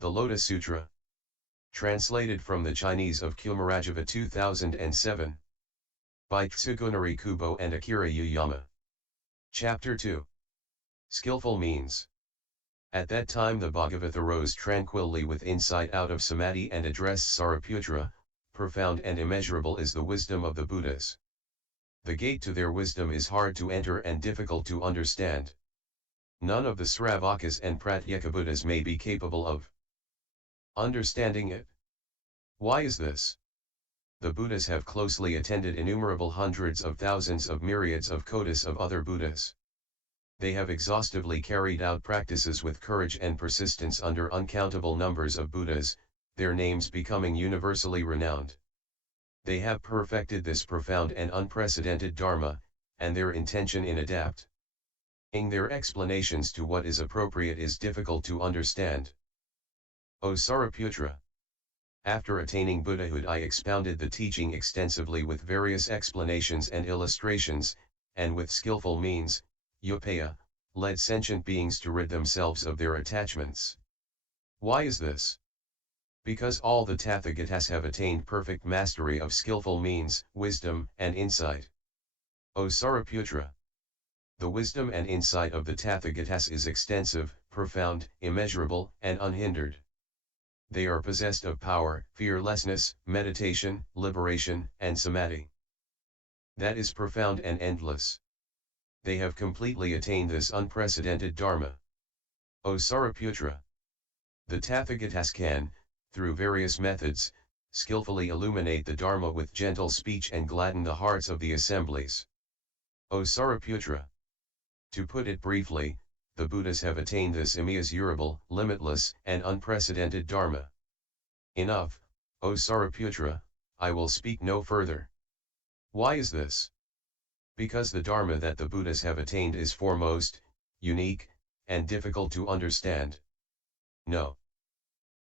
The Lotus Sutra. Translated from the Chinese of Kumarajava 2007. By Tsugunari Kubo and Akira Yuyama. Chapter 2. Skillful means. At that time the Bhagavat arose tranquilly with insight out of samadhi and addressed Sariputra, profound and immeasurable is the wisdom of the Buddhas. The gate to their wisdom is hard to enter and difficult to understand. None of the Sravakas and Pratyeka Buddhas may be capable of understanding it. Why is this? The Buddhas have closely attended innumerable hundreds of thousands of myriads of kotis of other Buddhas. They have exhaustively carried out practices with courage and persistence under uncountable numbers of Buddhas, their names becoming universally renowned. They have perfected this profound and unprecedented Dharma, and their intention in adapting their explanations to what is appropriate is difficult to understand. O Sariputra! After attaining Buddhahood I expounded the teaching extensively with various explanations and illustrations, and with skillful means, upaya, led sentient beings to rid themselves of their attachments. Why is this? Because all the Tathagatas have attained perfect mastery of skillful means, wisdom, and insight. O Sariputra! The wisdom and insight of the Tathagatas is extensive, profound, immeasurable, and unhindered. They are possessed of power, fearlessness, meditation, liberation, and samadhi. That is profound and endless. They have completely attained this unprecedented Dharma. O Sariputra! The Tathagatas can, through various methods, skillfully illuminate the Dharma with gentle speech and gladden the hearts of the assemblies. O Sariputra! To put it briefly, the Buddhas have attained this immeasurable, limitless, and unprecedented Dharma. Enough, O Sariputra, I will speak no further. Why is this? Because the Dharma that the Buddhas have attained is foremost, unique, and difficult to understand. No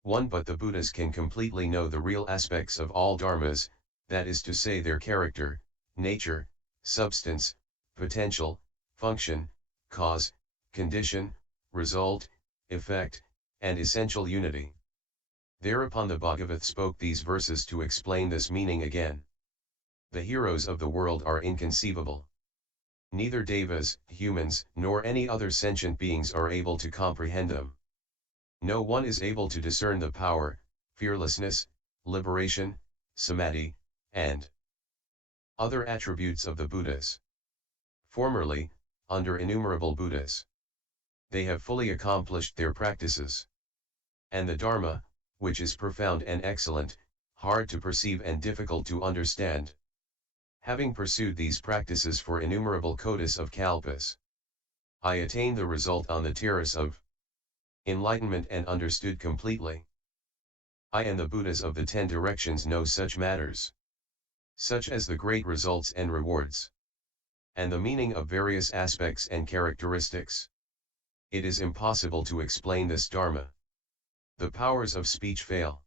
one but the Buddhas can completely know the real aspects of all Dharmas, that is to say their character, nature, substance, potential, function, cause, condition, result, effect, and essential unity. Thereupon the Bhagavat spoke these verses to explain this meaning again. The heroes of the world are inconceivable. Neither devas, humans, nor any other sentient beings are able to comprehend them. No one is able to discern the power, fearlessness, liberation, samadhi, and other attributes of the Buddhas. Formerly, under innumerable Buddhas, they have fully accomplished their practices. And the Dharma, which is profound and excellent, hard to perceive and difficult to understand. Having pursued these practices for innumerable kotis of kalpas, I attained the result on the terrace of enlightenment and understood completely. I and the Buddhas of the 10 directions know such matters, such as the great results and rewards, and the meaning of various aspects and characteristics. It is impossible to explain this Dharma. The powers of speech fail.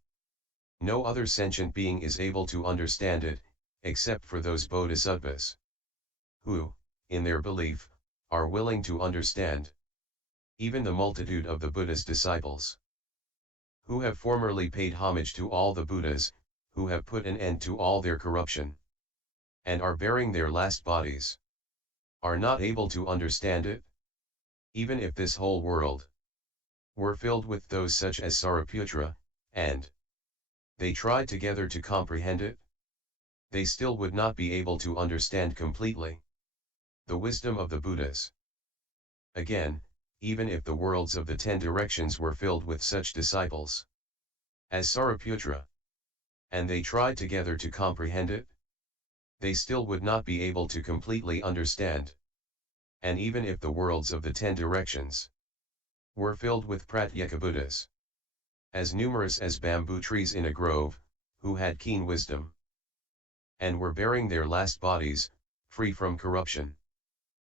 No other sentient being is able to understand it, except for those bodhisattvas, who, in their belief, are willing to understand. Even the multitude of the Buddha's disciples, who have formerly paid homage to all the Buddhas, who have put an end to all their corruption, and are bearing their last bodies, are not able to understand it. Even if this whole world were filled with those such as Sariputra, and they tried together to comprehend it, they still would not be able to understand completely the wisdom of the Buddhas. Again, even if the worlds of the 10 directions were filled with such disciples as Sariputra, and they tried together to comprehend it, they still would not be able to completely understand. And even if the worlds of the 10 directions were filled with Pratyeka Buddhas, as numerous as bamboo trees in a grove, who had keen wisdom, and were bearing their last bodies, free from corruption,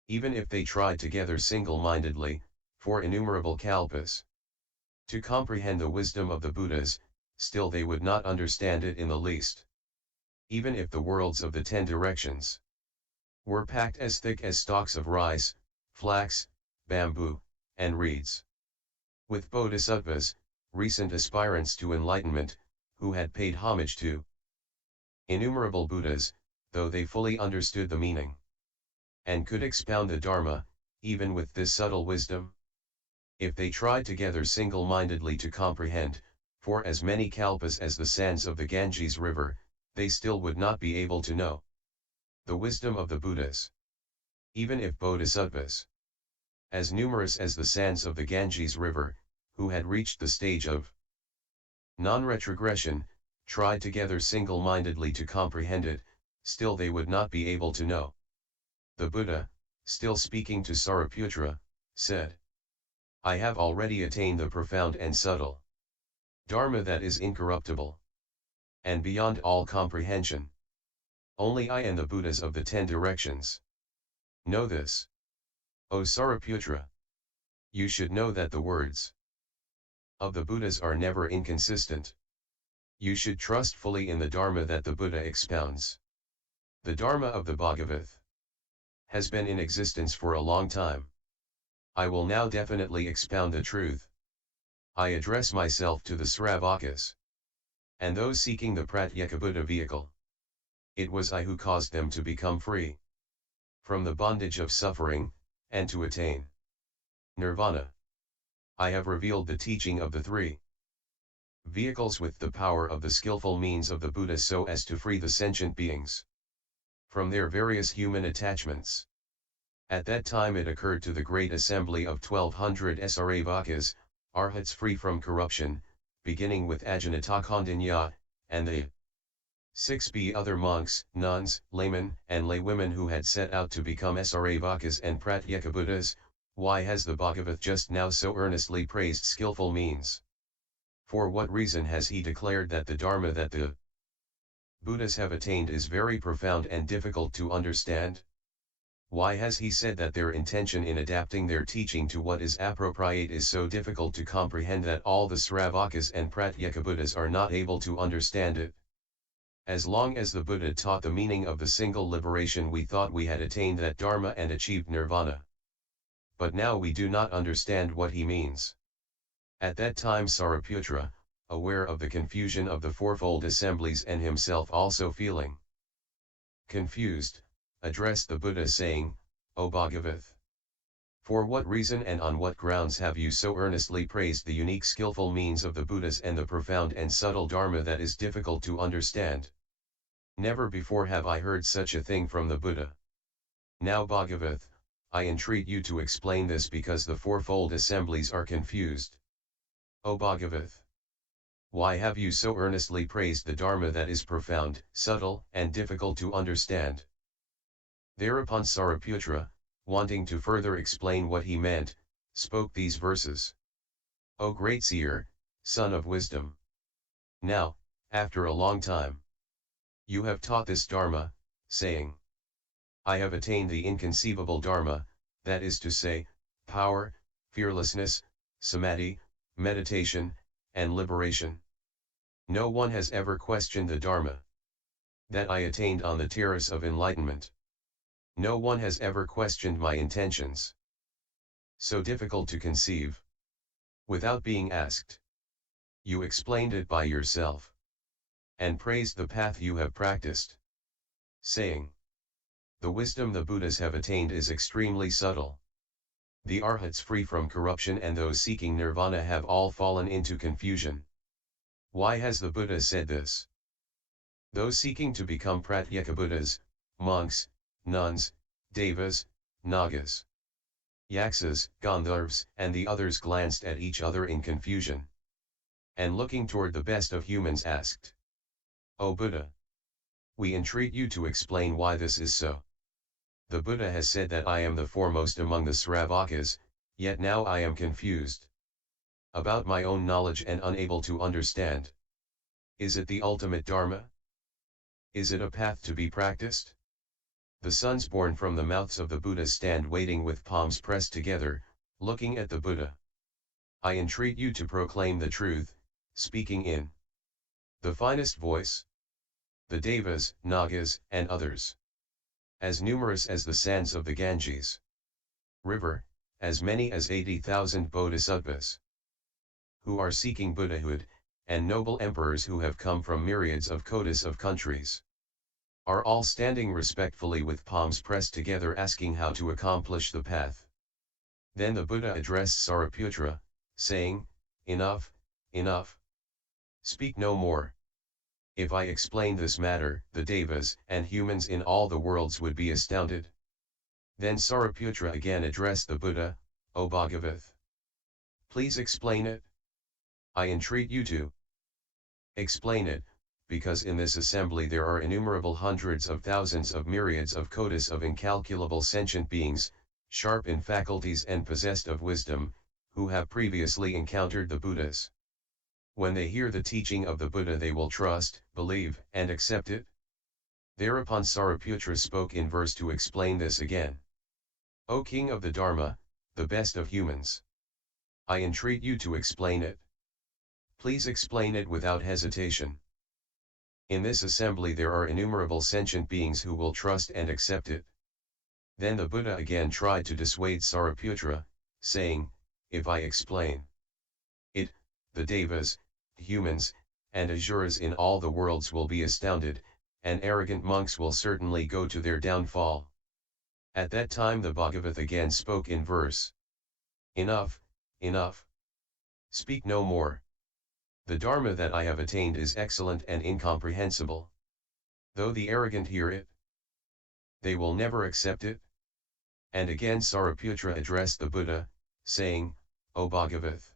even if they tried together single-mindedly, for innumerable kalpas, to comprehend the wisdom of the Buddhas, still they would not understand it in the least. Even if the worlds of the 10 directions were packed as thick as stalks of rice, flax, bamboo, and reeds, with bodhisattvas, recent aspirants to enlightenment, who had paid homage to innumerable Buddhas, though they fully understood the meaning and could expound the Dharma, even with this subtle wisdom. If they tried together single-mindedly to comprehend, for as many kalpas as the sands of the Ganges river, they still would not be able to know the wisdom of the Buddhas. Even if bodhisattvas, as numerous as the sands of the Ganges river, who had reached the stage of non-retrogression, tried together single-mindedly to comprehend it, still they would not be able to know. The Buddha, still speaking to Sariputra, said, I have already attained the profound and subtle Dharma that is incorruptible and beyond all comprehension. Only I and the Buddhas of the 10 directions know this. O Sariputra! You should know that the words of the Buddhas are never inconsistent. You should trust fully in the Dharma that the Buddha expounds. The Dharma of the Bhagavat has been in existence for a long time. I will now definitely expound the truth. I address myself to the Sravakas and those seeking the Pratyeka vehicle. It was I who caused them to become free from the bondage of suffering, and to attain nirvana. I have revealed the teaching of the 3 vehicles with the power of the skillful means of the Buddha so as to free the sentient beings from their various human attachments. At that time it occurred to the great assembly of 1200 Sravakas, arhats free from corruption, beginning with Ajinata Kondinya, and the 6b other monks, nuns, laymen, and laywomen who had set out to become Sravakas and Pratyeka Buddhas. Why has the Bhagavat just now so earnestly praised skillful means? For what reason has he declared that the Dharma that the Buddhas have attained is very profound and difficult to understand? Why has he said that their intention in adapting their teaching to what is appropriate is so difficult to comprehend that all the Sravakas and Pratyeka Buddhas are not able to understand it? As long as the Buddha taught the meaning of the single liberation, we thought we had attained that Dharma and achieved nirvana. But now we do not understand what he means. At that time Sariputra, aware of the confusion of the fourfold assemblies and himself also feeling confused, addressed the Buddha saying, O Bhagavat! For what reason and on what grounds have you so earnestly praised the unique skillful means of the Buddhas and the profound and subtle Dharma that is difficult to understand? Never before have I heard such a thing from the Buddha. Now Bhagavat, I entreat you to explain this because the fourfold assemblies are confused. O Bhagavat! Why have you so earnestly praised the Dharma that is profound, subtle, and difficult to understand? Thereupon Sariputra, wanting to further explain what he meant, spoke these verses. O great seer, son of wisdom! Now, after a long time, you have taught this Dharma, saying, I have attained the inconceivable Dharma, that is to say, power, fearlessness, samadhi, meditation, and liberation. No one has ever questioned the Dharma that I attained on the terrace of enlightenment. No one has ever questioned my intentions. So difficult to conceive. Without being asked. You explained it by yourself. And praised the path you have practiced. Saying, the wisdom the Buddhas have attained is extremely subtle. The arhats free from corruption and those seeking nirvana have all fallen into confusion. Why has the Buddha said this? Those seeking to become Pratyeka Buddhas, monks, nuns, devas, nagas, yaksas, gandharvas, and the others glanced at each other in confusion. And looking toward the best of humans asked, O Buddha! We entreat you to explain why this is so. The Buddha has said that I am the foremost among the Sravakas, yet now I am confused about my own knowledge and unable to understand. Is it the ultimate Dharma? Is it a path to be practiced? The sons born from the mouths of the Buddha stand waiting with palms pressed together, looking at the Buddha. I entreat you to proclaim the truth, speaking in the finest voice. The devas, nagas, and others, as numerous as the sands of the Ganges river, as many as 80,000 bodhisattvas, who are seeking Buddhahood, and noble emperors who have come from myriads of kotis of countries, are all standing respectfully with palms pressed together asking how to accomplish the path. Then the Buddha addressed Sariputra, saying, "Enough, enough. Speak no more. If I explain this matter, the devas and humans in all the worlds would be astounded." Then Sariputra again addressed the Buddha, "O Bhagavath, please explain it. I entreat you to explain it, because in this assembly there are innumerable hundreds of thousands of myriads of kotis of incalculable sentient beings, sharp in faculties and possessed of wisdom, who have previously encountered the Buddhas. When they hear the teaching of the Buddha they will trust, believe, and accept it." Thereupon Sariputra spoke in verse to explain this again. "O King of the Dharma, the best of humans, I entreat you to explain it. Please explain it without hesitation. In this assembly there are innumerable sentient beings who will trust and accept it." Then the Buddha again tried to dissuade Sariputra, saying, "If I explain it, the devas, humans, and asuras in all the worlds will be astounded, and arrogant monks will certainly go to their downfall." At that time the Bhagavath again spoke in verse, "Enough, enough. Speak no more. The Dharma that I have attained is excellent and incomprehensible. Though the arrogant hear it, they will never accept it." And again Sariputra addressed the Buddha, saying, "O Bhagavath,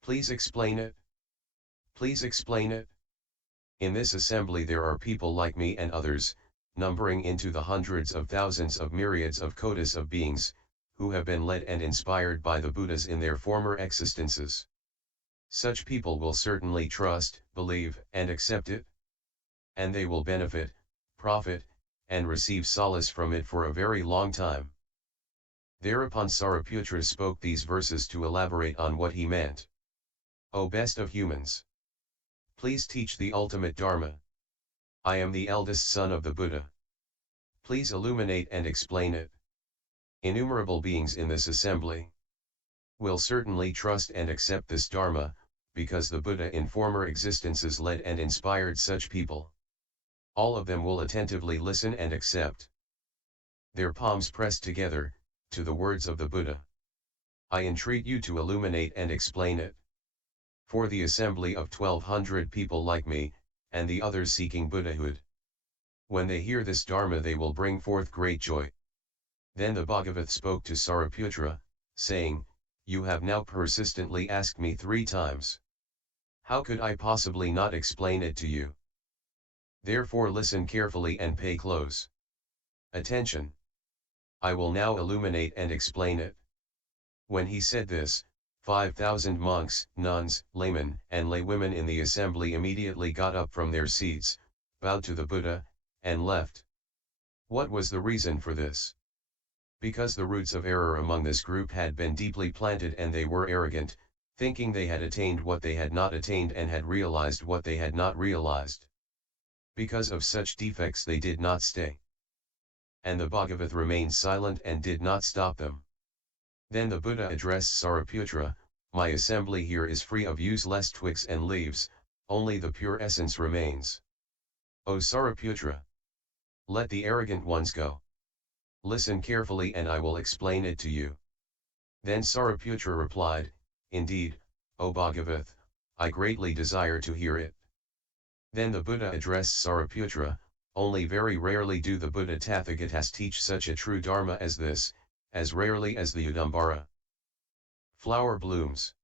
please explain it. Please explain it. In this assembly there are people like me and others, numbering into the hundreds of thousands of myriads of kotis of beings, who have been led and inspired by the Buddhas in their former existences. Such people will certainly trust, believe, and accept it. And they will benefit, profit, and receive solace from it for a very long time." Thereupon Sariputra spoke these verses to elaborate on what he meant. "O best of humans, please teach the ultimate Dharma. I am the eldest son of the Buddha. Please illuminate and explain it. Innumerable beings in this assembly will certainly trust and accept this Dharma, because the Buddha in former existences led and inspired such people. All of them will attentively listen and accept, their palms pressed together, to the words of the Buddha. I entreat you to illuminate and explain it. For the assembly of 1200 people like me, and the others seeking Buddhahood, when they hear this Dharma they will bring forth great joy." Then the Bhagavath spoke to Sariputra, saying, "You have now persistently asked me 3 times. How could I possibly not explain it to you? Therefore listen carefully and pay close attention. I will now illuminate and explain it." When he said this, 5,000 monks, nuns, laymen, and laywomen in the assembly immediately got up from their seats, bowed to the Buddha, and left. What was the reason for this? Because the roots of error among this group had been deeply planted and they were arrogant, thinking they had attained what they had not attained and had realized what they had not realized. Because of such defects they did not stay. And the Bhagavath remained silent and did not stop them. Then the Buddha addressed Sariputra, "My assembly here is free of useless twigs and leaves, only the pure essence remains. O Sariputra, let the arrogant ones go. Listen carefully and I will explain it to you." Then Sariputra replied, "Indeed, O Bhagavath, I greatly desire to hear it." Then the Buddha addressed Sariputra, "Only very rarely do the Buddha Tathagatas teach such a true Dharma as this, as rarely as the Udambara flower blooms.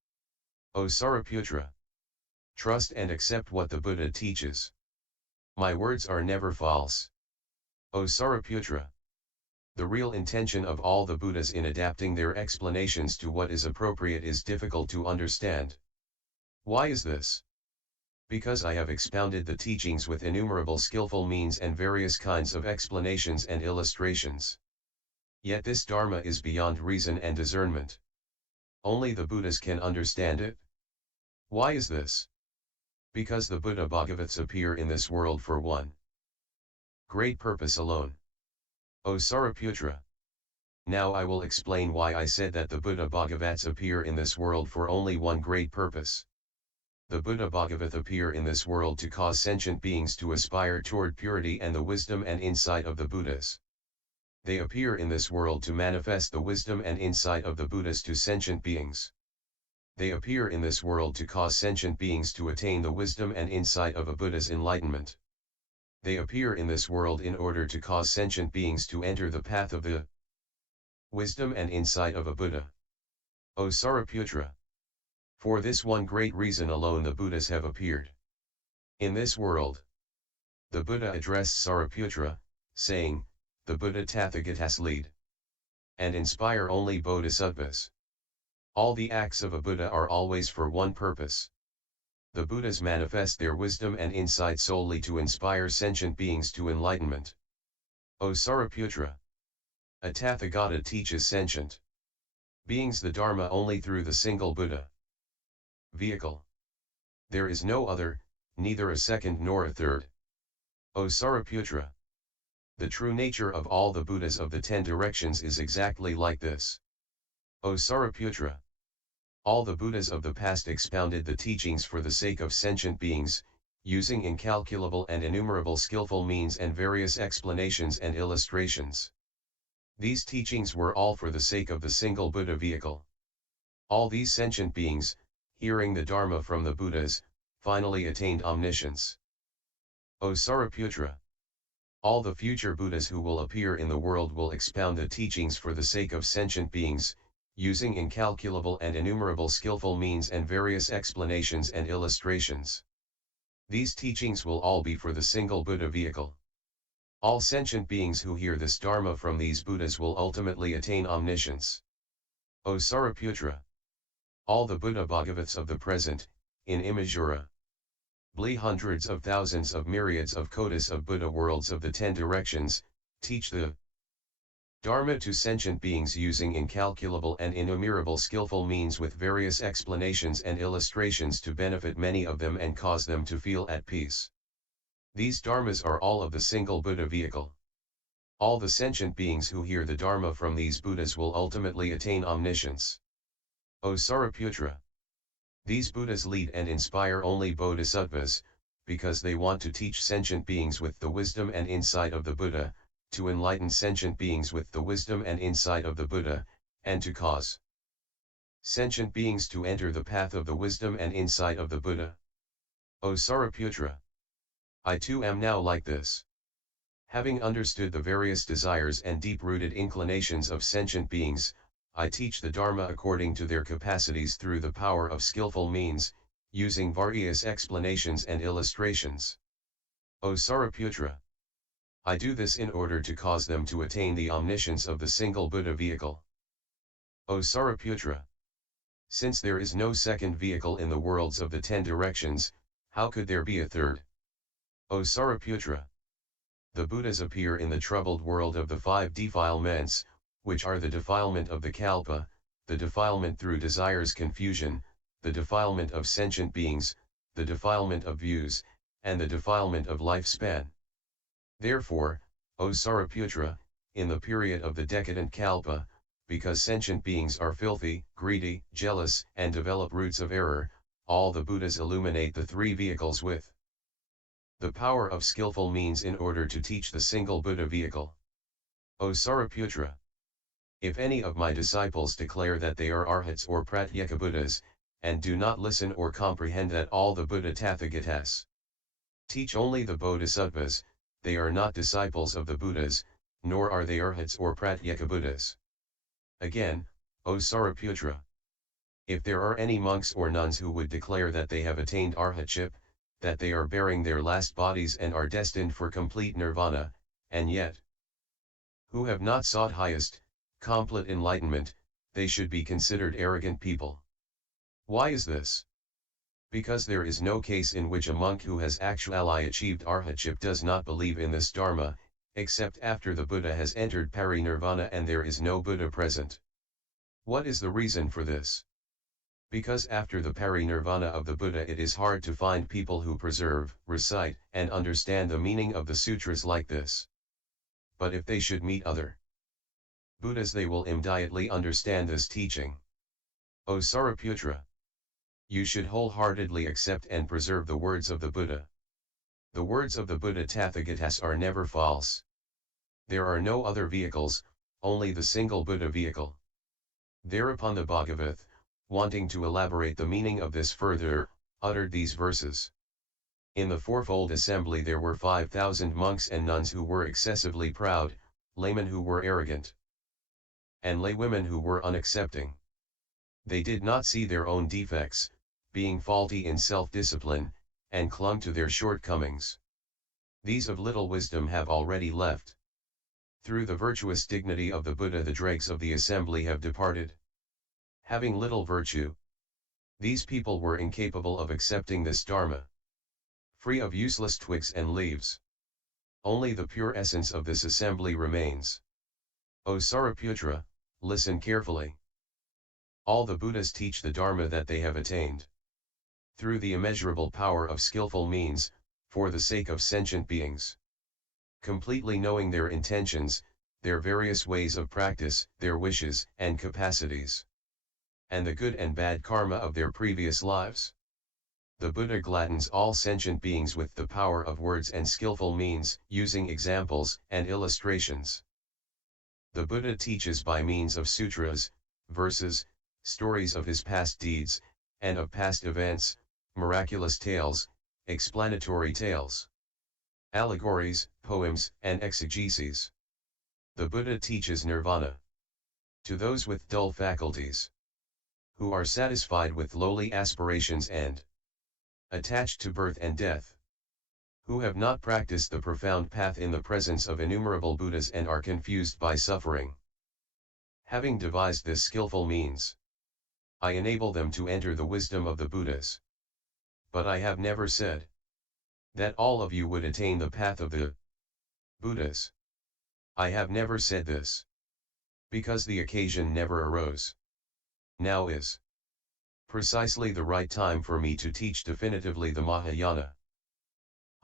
O Sariputra, trust and accept what the Buddha teaches. My words are never false. O Sariputra, the real intention of all the Buddhas in adapting their explanations to what is appropriate is difficult to understand. Why is this? Because I have expounded the teachings with innumerable skillful means and various kinds of explanations and illustrations. Yet this Dharma is beyond reason and discernment. Only the Buddhas can understand it. Why is this? Because the Buddha Bhagavats appear in this world for one great purpose alone. O Sariputra, Now I will explain why I said that the Buddha Bhagavats appear in this world for only one great purpose. The Buddha Bhagavat appear in this world to cause sentient beings to aspire toward purity and the wisdom and insight of the Buddhas. They appear in this world to manifest the wisdom and insight of the Buddhas to sentient beings. They appear in this world to cause sentient beings to attain the wisdom and insight of a Buddha's enlightenment. They appear in this world in order to cause sentient beings to enter the path of the wisdom and insight of a Buddha. O Sariputra! For this one great reason alone the Buddhas have appeared. In this world, the Buddha addressed Sariputra, saying, the Buddha Tathagatas lead and inspire only bodhisattvas. All the acts of a Buddha are always for one purpose. The Buddhas manifest their wisdom and insight solely to inspire sentient beings to enlightenment. O Sariputra! A Tathagata teaches sentient beings the Dharma only through the single Buddha vehicle. There is no other, neither a second nor a third. O Sariputra! The true nature of all the Buddhas of the 10 directions is exactly like this. O Sariputra! All the Buddhas of the past expounded the teachings for the sake of sentient beings, using incalculable and innumerable skillful means and various explanations and illustrations. These teachings were all for the sake of the single Buddha vehicle. All these sentient beings, hearing the Dharma from the Buddhas, finally attained omniscience. O Sariputra! All the future Buddhas who will appear in the world will expound the teachings for the sake of sentient beings, using incalculable and innumerable skillful means and various explanations and illustrations. These teachings will all be for the single Buddha vehicle. All sentient beings who hear this Dharma from these Buddhas will ultimately attain omniscience. O Sariputra! All the Buddha Bhagavats of the present, in immeasurably hundreds of thousands of myriads of kotis of Buddha worlds of the 10 directions, teach the Dharma to sentient beings using incalculable and innumerable skillful means with various explanations and illustrations to benefit many of them and cause them to feel at peace. These Dharmas are all of the single Buddha vehicle. All the sentient beings who hear the Dharma from these Buddhas will ultimately attain omniscience. O Sariputra! These Buddhas lead and inspire only bodhisattvas, because they want to teach sentient beings with the wisdom and insight of the Buddha, to enlighten sentient beings with the wisdom and insight of the Buddha, and to cause sentient beings to enter the path of the wisdom and insight of the Buddha. O Sariputra! I too am now like this. Having understood the various desires and deep-rooted inclinations of sentient beings, I teach the Dharma according to their capacities through the power of skillful means, using various explanations and illustrations. O Sariputra! I do this in order to cause them to attain the omniscience of the single Buddha vehicle. O Sariputra! Since there is no second vehicle in the worlds of the 10 directions, how could there be a third? O Sariputra! The Buddhas appear in the troubled world of the 5 defilements, which are the defilement of the kalpa, the defilement through desire's confusion, the defilement of sentient beings, the defilement of views, and the defilement of lifespan. Therefore, O Sariputra, in the period of the decadent kalpa, because sentient beings are filthy, greedy, jealous, and develop roots of error, all the Buddhas illuminate the 3 vehicles with the power of skillful means in order to teach the single Buddha vehicle. O Sariputra! If any of my disciples declare that they are arhats or pratyeka Buddhas, and do not listen or comprehend that all the Buddha Tathagatas teach only the bodhisattvas, they are not disciples of the Buddhas, nor are they arhats or pratyeka Buddhas. Again, O Sariputra! If there are any monks or nuns who would declare that they have attained arhatship, that they are bearing their last bodies and are destined for complete nirvana, and yet who have not sought highest, complete enlightenment, they should be considered arrogant people. Why is this? Because there is no case in which a monk who has actually achieved arhatship does not believe in this Dharma, except after the Buddha has entered parinirvana and there is no Buddha present. What is the reason for this? Because after the parinirvana of the Buddha it is hard to find people who preserve, recite, and understand the meaning of the sutras like this. But if they should meet other Buddhas they will immediately understand this teaching. O Sariputra! You should wholeheartedly accept and preserve the words of the Buddha. The words of the Buddha Tathagatas are never false. There are no other vehicles, only the single Buddha vehicle. Thereupon the Bhagavat, wanting to elaborate the meaning of this further, uttered these verses. In the fourfold assembly there were 5,000 monks and nuns who were excessively proud, laymen who were arrogant, and laywomen who were unaccepting. They did not see their own defects, being faulty in self-discipline, and clung to their shortcomings. These of little wisdom have already left. Through the virtuous dignity of the Buddha the dregs of the assembly have departed. Having little virtue, these people were incapable of accepting this Dharma. Free of useless twigs and leaves, only the pure essence of this assembly remains. O Sariputra, listen carefully. All the Buddhas teach the Dharma that they have attained. Through the immeasurable power of skillful means, for the sake of sentient beings. Completely knowing their intentions, their various ways of practice, their wishes and capacities, and the good and bad karma of their previous lives. The Buddha gladdens all sentient beings with the power of words and skillful means, using examples and illustrations. The Buddha teaches by means of sutras, verses, stories of his past deeds, and of past events, miraculous tales, explanatory tales, allegories, poems, and exegeses. The Buddha teaches nirvana to those with dull faculties, who are satisfied with lowly aspirations and attached to birth and death, who have not practiced the profound path in the presence of innumerable Buddhas and are confused by suffering. Having devised this skillful means, I enable them to enter the wisdom of the Buddhas. But I have never said that all of you would attain the path of the Buddhas. I have never said this, because the occasion never arose. Now is precisely the right time for me to teach definitively the Mahayana.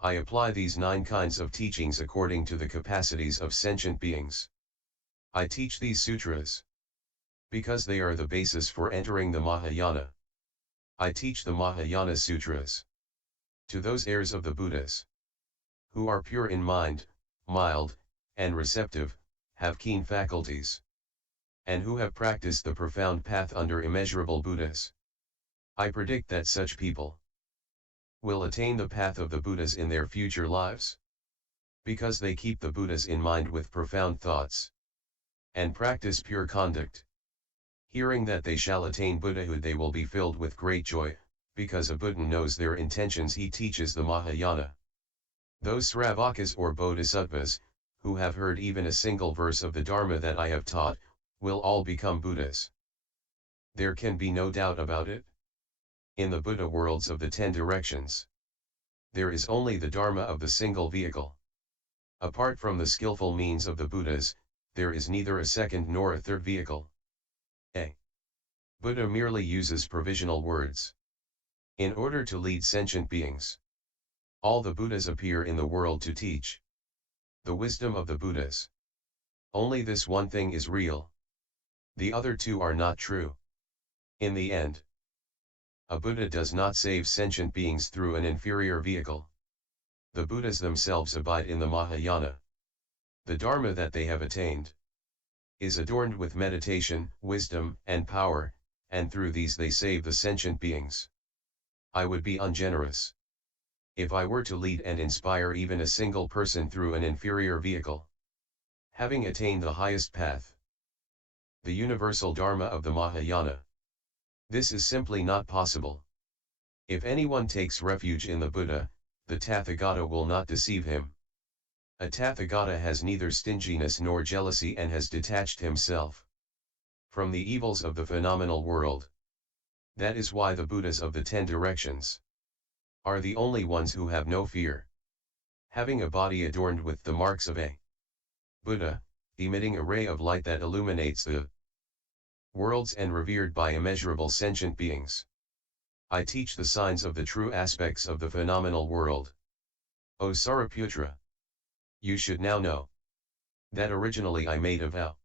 I apply these 9 kinds of teachings according to the capacities of sentient beings. I teach these sutras because they are the basis for entering the Mahayana. I teach the Mahayana Sutras to those heirs of the Buddhas, who are pure in mind, mild, and receptive, have keen faculties, and who have practiced the profound path under immeasurable Buddhas. I predict that such people will attain the path of the Buddhas in their future lives, because they keep the Buddhas in mind with profound thoughts, and practice pure conduct. Hearing that they shall attain Buddhahood they will be filled with great joy, because a Buddha knows their intentions. He teaches the Mahayana. Those Sravakas or Bodhisattvas, who have heard even a single verse of the Dharma that I have taught, will all become Buddhas. There can be no doubt about it. In the Buddha worlds of the 10 directions, there is only the Dharma of the single vehicle. Apart from the skillful means of the Buddhas, there is neither a second nor a third vehicle. A Buddha merely uses provisional words in order to lead sentient beings. All the Buddhas appear in the world to teach the wisdom of the Buddhas. Only this one thing is real. The other 2 are not true. In the end, a Buddha does not save sentient beings through an inferior vehicle. The Buddhas themselves abide in the Mahayana. The Dharma that they have attained is adorned with meditation, wisdom, and power, and through these they save the sentient beings. I would be ungenerous if I were to lead and inspire even a single person through an inferior vehicle, having attained the highest path, the universal Dharma of the Mahayana. This is simply not possible. If anyone takes refuge in the Buddha, the Tathagata will not deceive him. A Tathagata has neither stinginess nor jealousy and has detached himself from the evils of the phenomenal world. That is why the Buddhas of the 10 directions are the only ones who have no fear. Having a body adorned with the marks of a Buddha, emitting a ray of light that illuminates the worlds and revered by immeasurable sentient beings, I teach the signs of the true aspects of the phenomenal world. O Sariputra! You should now know that originally I made a vow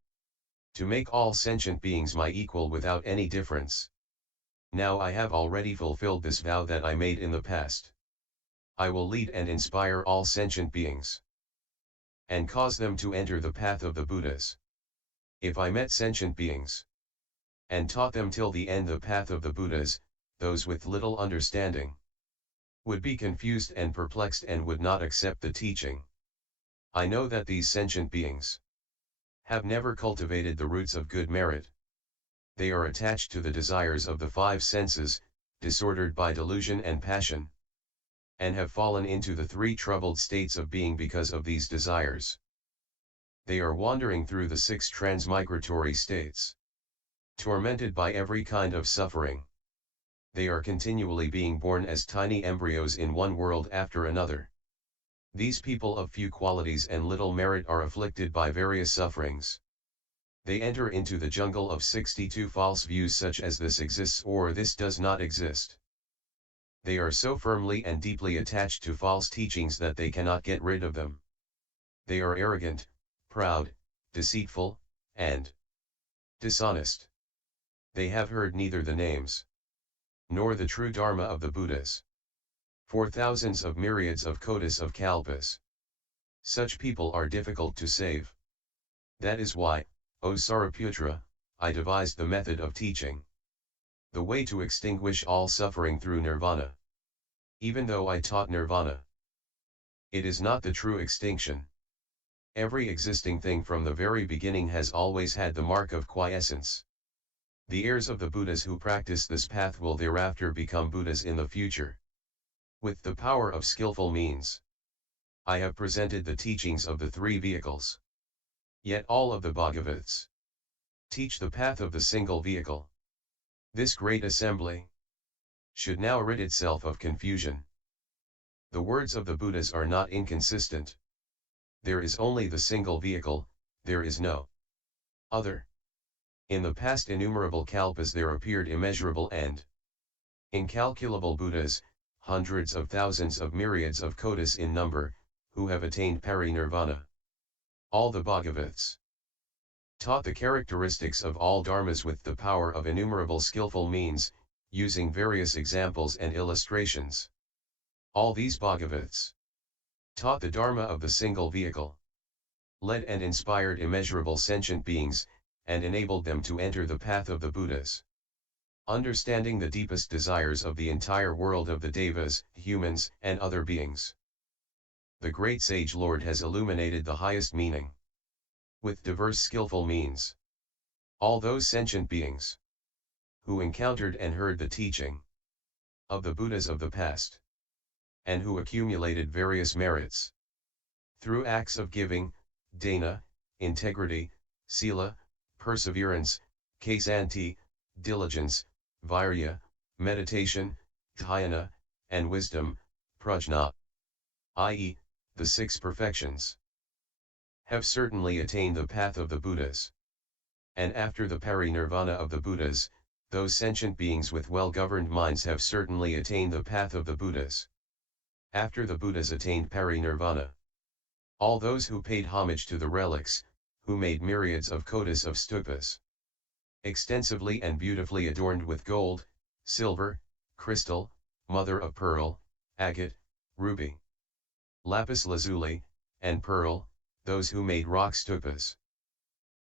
To make all sentient beings my equal without any difference. Now I have already fulfilled this vow that I made in the past. I will lead and inspire all sentient beings, and cause them to enter the path of the Buddhas. If I met sentient beings, and taught them till the end the path of the Buddhas, those with little understanding would be confused and perplexed and would not accept the teaching. I know that these sentient beings have never cultivated the roots of good merit. They are attached to the desires of the five senses, disordered by delusion and passion, and have fallen into the three troubled states of being because of these desires. They are wandering through the six transmigratory states, tormented by every kind of suffering. They are continually being born as tiny embryos in one world after another. These people of few qualities and little merit are afflicted by various sufferings. They enter into the jungle of 62 false views such as this exists or this does not exist. They are so firmly and deeply attached to false teachings that they cannot get rid of them. They are arrogant, proud, deceitful, and dishonest. They have heard neither the names nor the true Dharma of the Buddhas for thousands of myriads of kotis of kalpas. Such people are difficult to save. That is why, O Sariputra, I devised the method of teaching the way to extinguish all suffering through nirvana. Even though I taught nirvana, it is not the true extinction. Every existing thing from the very beginning has always had the mark of quiescence. The heirs of the Buddhas who practice this path will thereafter become Buddhas in the future. With the power of skillful means, I have presented the teachings of the three vehicles. Yet all of the Bhagavats teach the path of the single vehicle. This great assembly should now rid itself of confusion. The words of the Buddhas are not inconsistent. There is only the single vehicle, there is no other. In the past innumerable kalpas there appeared immeasurable and incalculable Buddhas, hundreds of thousands of myriads of kotis in number, who have attained parinirvana. All the Bhagavats taught the characteristics of all dharmas with the power of innumerable skillful means, using various examples and illustrations. All these Bhagavats taught the Dharma of the single vehicle, led and inspired immeasurable sentient beings, and enabled them to enter the path of the Buddhas. Understanding the deepest desires of the entire world of the devas, humans, and other beings, the great sage Lord has illuminated the highest meaning with diverse skillful means. All those sentient beings who encountered and heard the teaching of the Buddhas of the past, and who accumulated various merits through acts of giving, dana, integrity, sila, perseverance, kaisanti, diligence, virya, meditation, dhyana, and wisdom, prajna, i.e., the six perfections, have certainly attained the path of the Buddhas. And after the parinirvana of the Buddhas, those sentient beings with well-governed minds have certainly attained the path of the Buddhas. After the Buddhas attained parinirvana, all those who paid homage to the relics, who made myriads of kotis of stupas, extensively and beautifully adorned with gold, silver, crystal, mother of pearl, agate, ruby, lapis lazuli, and pearl, those who made rock stupas,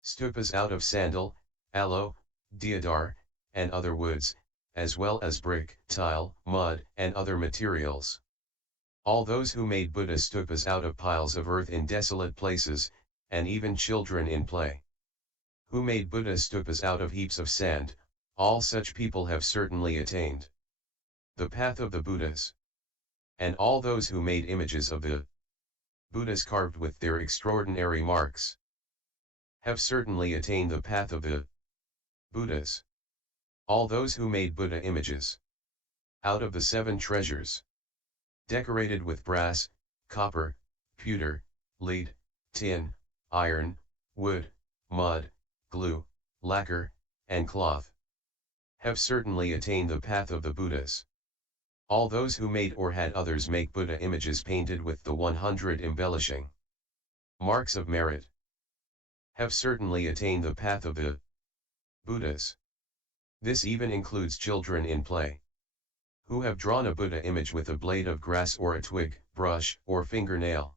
stupas out of sandal, aloe, deodar, and other woods, as well as brick, tile, mud, and other materials. All those who made Buddha stupas out of piles of earth in desolate places, and even children in play, who made Buddha stupas out of heaps of sand, all such people have certainly attained the path of the Buddhas. And all those who made images of the Buddhas carved with their extraordinary marks have certainly attained the path of the Buddhas. All those who made Buddha images out of the seven treasures, decorated with brass, copper, pewter, lead, tin, iron, wood, mud, glue, lacquer, and cloth, have certainly attained the path of the Buddhas. All those who made or had others make Buddha images painted with the 100 embellishing marks of merit, have certainly attained the path of the Buddhas. This even includes children in play, who have drawn a Buddha image with a blade of grass or a twig, brush, or fingernail.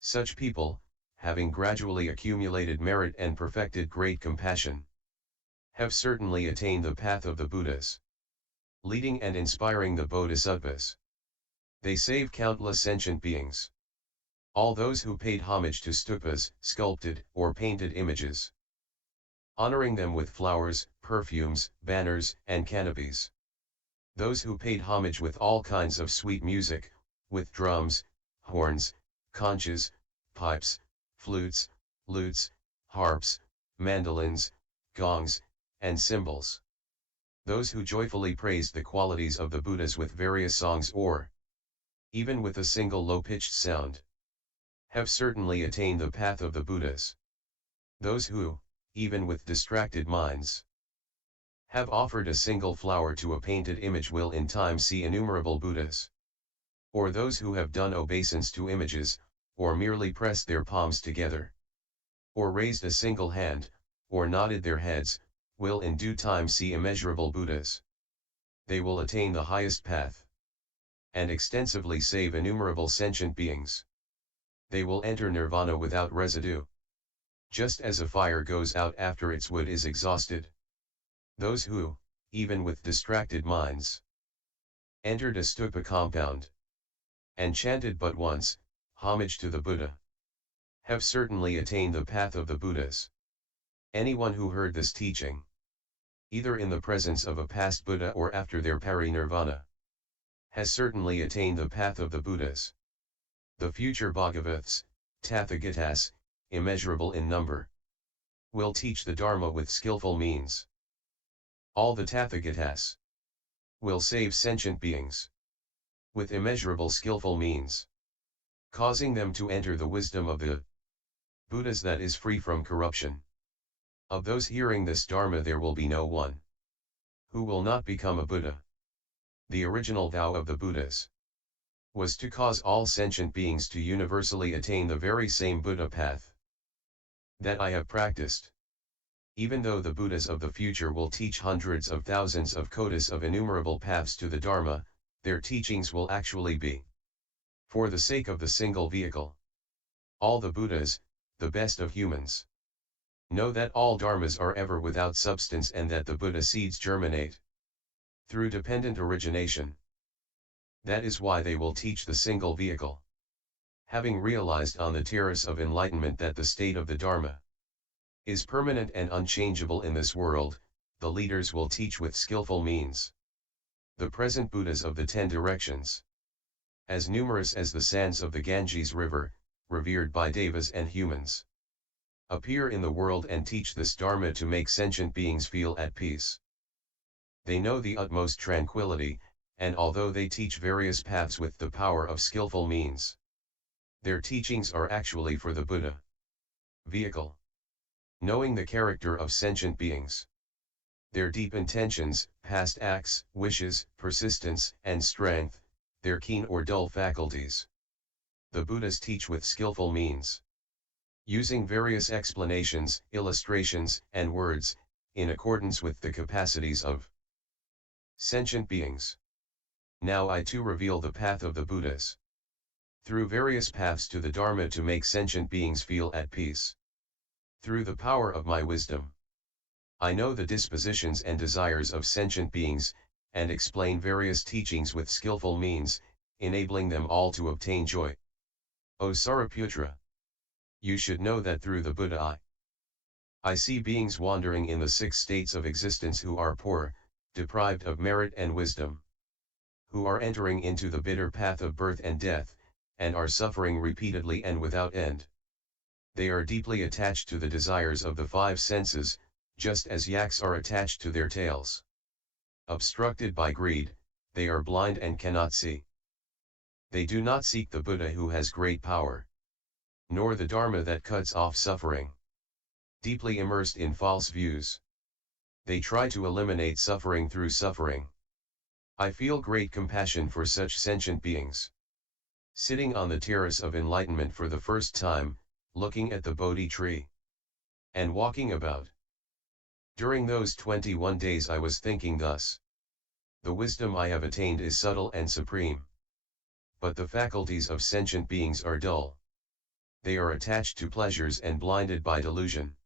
Such people, having gradually accumulated merit and perfected great compassion, have certainly attained the path of the Buddhas, leading and inspiring the Bodhisattvas. They save countless sentient beings. All those who paid homage to stupas, sculpted or painted images, honoring them with flowers, perfumes, banners, and canopies. Those who paid homage with all kinds of sweet music, with drums, horns, conches, pipes, flutes, lutes, harps, mandolins, gongs, and cymbals. Those who joyfully praised the qualities of the Buddhas with various songs or even with a single low-pitched sound, have certainly attained the path of the Buddhas. Those who, even with distracted minds, have offered a single flower to a painted image will in time see innumerable Buddhas. Or those who have done obeisance to images, or merely pressed their palms together, or raised a single hand, or nodded their heads, will in due time see immeasurable Buddhas. They will attain the highest path, and extensively save innumerable sentient beings. They will enter nirvana without residue, just as a fire goes out after its wood is exhausted. Those who, even with distracted minds, entered a stupa compound, and chanted but once, homage to the Buddha, have certainly attained the path of the Buddhas. Anyone who heard this teaching, either in the presence of a past Buddha or after their parinirvana, has certainly attained the path of the Buddhas. The future Bhagavats, Tathagatas, immeasurable in number, will teach the Dharma with skillful means. All the Tathagatas will save sentient beings with immeasurable skillful means, causing them to enter the wisdom of the Buddhas that is free from corruption. Of those hearing this Dharma there will be no one who will not become a Buddha. The original vow of the Buddhas was to cause all sentient beings to universally attain the very same Buddha path that I have practiced. Even though the Buddhas of the future will teach hundreds of thousands of kotis of innumerable paths to the Dharma, their teachings will actually be for the sake of the single vehicle. All the Buddhas, the best of humans, know that all Dharmas are ever without substance and that the Buddha seeds germinate through dependent origination. That is why they will teach the single vehicle. Having realized on the terrace of enlightenment that the state of the Dharma is permanent and unchangeable in this world, the leaders will teach with skillful means. The present Buddhas of the 10 directions, as numerous as the sands of the Ganges River, revered by devas and humans, appear in the world and teach this Dharma to make sentient beings feel at peace. They know the utmost tranquility, and although they teach various paths with the power of skillful means, their teachings are actually for the Buddha vehicle. Knowing the character of sentient beings, their deep intentions, past acts, wishes, persistence, and strength, their keen or dull faculties, the Buddhas teach with skillful means, using various explanations, illustrations, and words, in accordance with the capacities of sentient beings. Now I too reveal the path of the Buddhas, through various paths to the Dharma to make sentient beings feel at peace. Through the power of my wisdom, I know the dispositions and desires of sentient beings, and explain various teachings with skillful means, enabling them all to obtain joy. O Sariputra, you should know that through the Buddha I see beings wandering in the 6 states of existence who are poor, deprived of merit and wisdom, who are entering into the bitter path of birth and death, and are suffering repeatedly and without end. They are deeply attached to the desires of the 5 senses, just as yaks are attached to their tails. Obstructed by greed, they are blind and cannot see. They do not seek the Buddha who has great power, nor the Dharma that cuts off suffering. Deeply immersed in false views, they try to eliminate suffering through suffering. I feel great compassion for such sentient beings. Sitting on the terrace of enlightenment for the first time, looking at the Bodhi tree, and walking about. During those 21 days I was thinking thus. The wisdom I have attained is subtle and supreme. But the faculties of sentient beings are dull. They are attached to pleasures and blinded by delusion.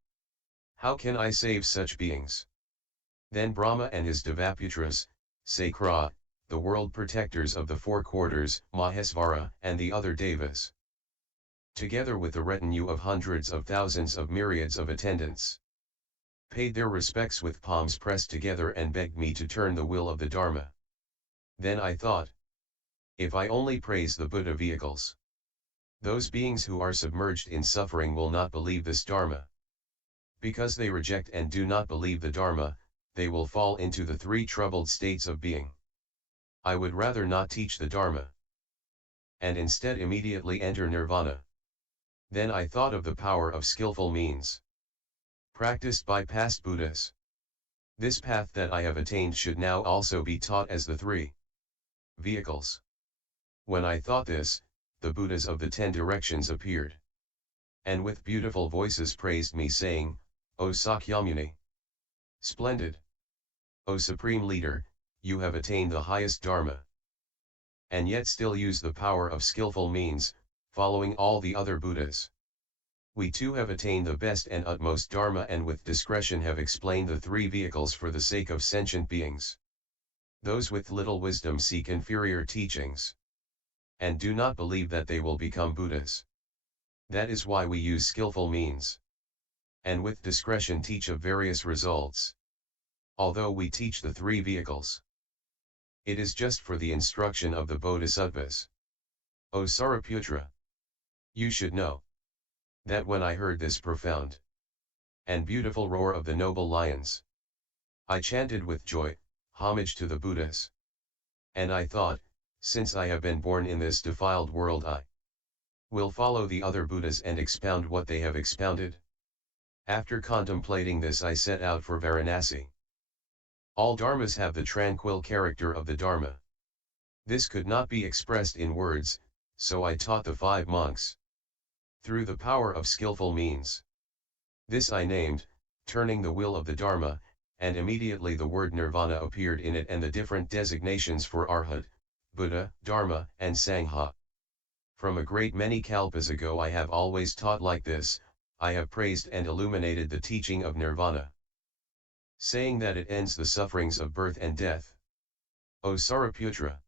How can I save such beings? Then Brahma and his Devaputras, Sakra, the world protectors of the four quarters, Mahesvara, and the other Devas, together with the retinue of hundreds of thousands of myriads of attendants, paid their respects with palms pressed together and begged me to turn the wheel of the Dharma. Then I thought, if I only praise the Buddha vehicles, those beings who are submerged in suffering will not believe this Dharma. Because they reject and do not believe the Dharma, they will fall into the three troubled states of being. I would rather not teach the Dharma, and instead immediately enter nirvana. Then I thought of the power of skillful means, practiced by past Buddhas. This path that I have attained should now also be taught as the three vehicles. When I thought this, the Buddhas of the 10 directions appeared, and with beautiful voices praised me, saying, O Sakyamuni! Splendid! O Supreme Leader, you have attained the highest Dharma, and yet still use the power of skillful means, following all the other Buddhas. We too have attained the best and utmost Dharma, and with discretion have explained the three vehicles for the sake of sentient beings. Those with little wisdom seek inferior teachings, and do not believe that they will become Buddhas. That is why we use skillful means, and with discretion teach of various results. Although we teach the three vehicles, it is just for the instruction of the Bodhisattvas. O Sariputra! You should know that when I heard this profound and beautiful roar of the noble lions, I chanted with joy, homage to the Buddhas. And I thought, since I have been born in this defiled world, I will follow the other Buddhas and expound what they have expounded. After contemplating this, I set out for Varanasi. All dharmas have the tranquil character of the Dharma. This could not be expressed in words, so I taught the 5 monks through the power of skillful means. This I named, turning the wheel of the Dharma, and immediately the word nirvana appeared in it and the different designations for Arhat, Buddha, Dharma, and Sangha. From a great many kalpas ago I have always taught like this. I have praised and illuminated the teaching of nirvana, saying that it ends the sufferings of birth and death. O Sariputra!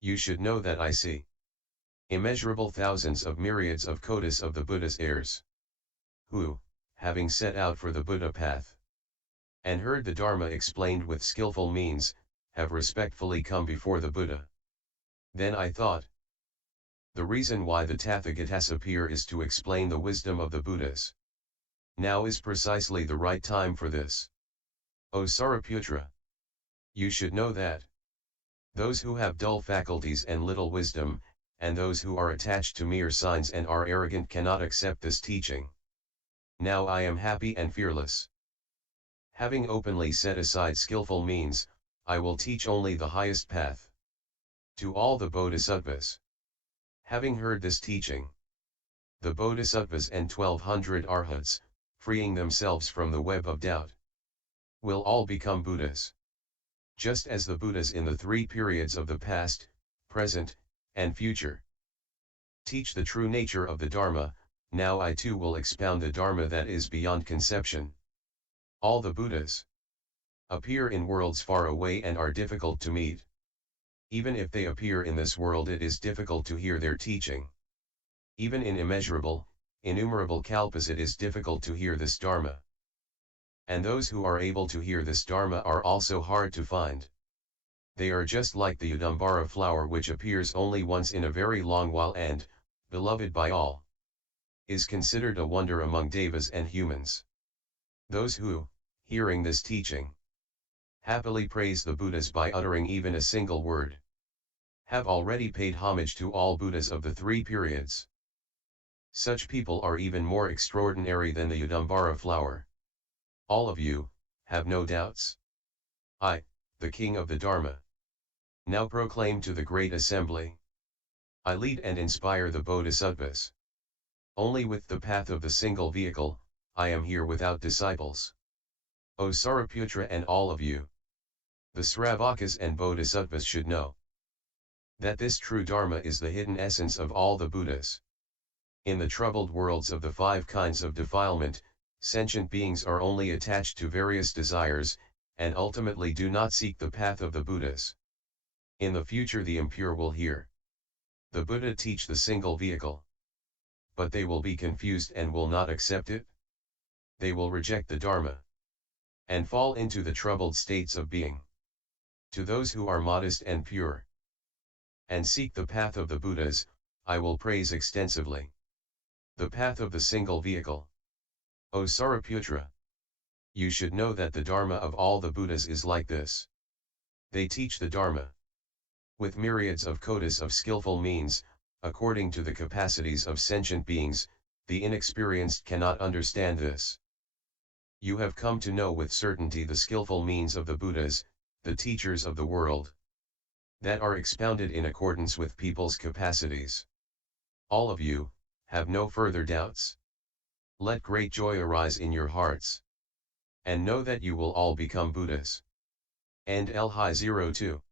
You should know that I see immeasurable thousands of myriads of kotis of the Buddha's heirs, who, having set out for the Buddha path, and heard the Dharma explained with skillful means, have respectfully come before the Buddha. Then I thought, the reason why the Tathagatas appear is to explain the wisdom of the Buddhas. Now is precisely the right time for this. O Sariputra! You should know that those who have dull faculties and little wisdom, and those who are attached to mere signs and are arrogant cannot accept this teaching. Now I am happy and fearless. Having openly set aside skillful means, I will teach only the highest path to all the Bodhisattvas. Having heard this teaching, the Bodhisattvas and 1200 Arhats, freeing themselves from the web of doubt, will all become Buddhas. Just as the Buddhas in the 3 periods of the past, present, and future teach the true nature of the Dharma, now I too will expound the Dharma that is beyond conception. All the Buddhas appear in worlds far away and are difficult to meet. Even if they appear in this world, it is difficult to hear their teaching. Even in innumerable kalpas it is difficult to hear this Dharma. And those who are able to hear this Dharma are also hard to find. They are just like the Udambara flower, which appears only once in a very long while and, beloved by all, is considered a wonder among devas and humans. Those who, hearing this teaching, happily praise the Buddhas by uttering even a single word, have already paid homage to all Buddhas of the 3 periods. Such people are even more extraordinary than the Udambara flower. All of you have no doubts. I, the King of the Dharma, now proclaim to the great assembly. I lead and inspire the Bodhisattvas. Only with the path of the single vehicle, I am here without disciples. O Sariputra and all of you, the Sravakas and Bodhisattvas should know that this true Dharma is the hidden essence of all the Buddhas. In the troubled worlds of the 5 kinds of defilement, sentient beings are only attached to various desires, and ultimately do not seek the path of the Buddhas. In the future the impure will hear the Buddha teach the single vehicle, but they will be confused and will not accept it. They will reject the Dharma and fall into the troubled states of being. To those who are modest and pure and seek the path of the Buddhas, I will praise extensively the path of the single vehicle. O Sariputra, you should know that the Dharma of all the Buddhas is like this. They teach the Dharma with myriads of kotis of skillful means, according to the capacities of sentient beings. The inexperienced cannot understand this. You have come to know with certainty the skillful means of the Buddhas, the teachers of the world, that are expounded in accordance with people's capacities. All of you, have no further doubts. Let great joy arise in your hearts, and know that you will all become Buddhas. And L-02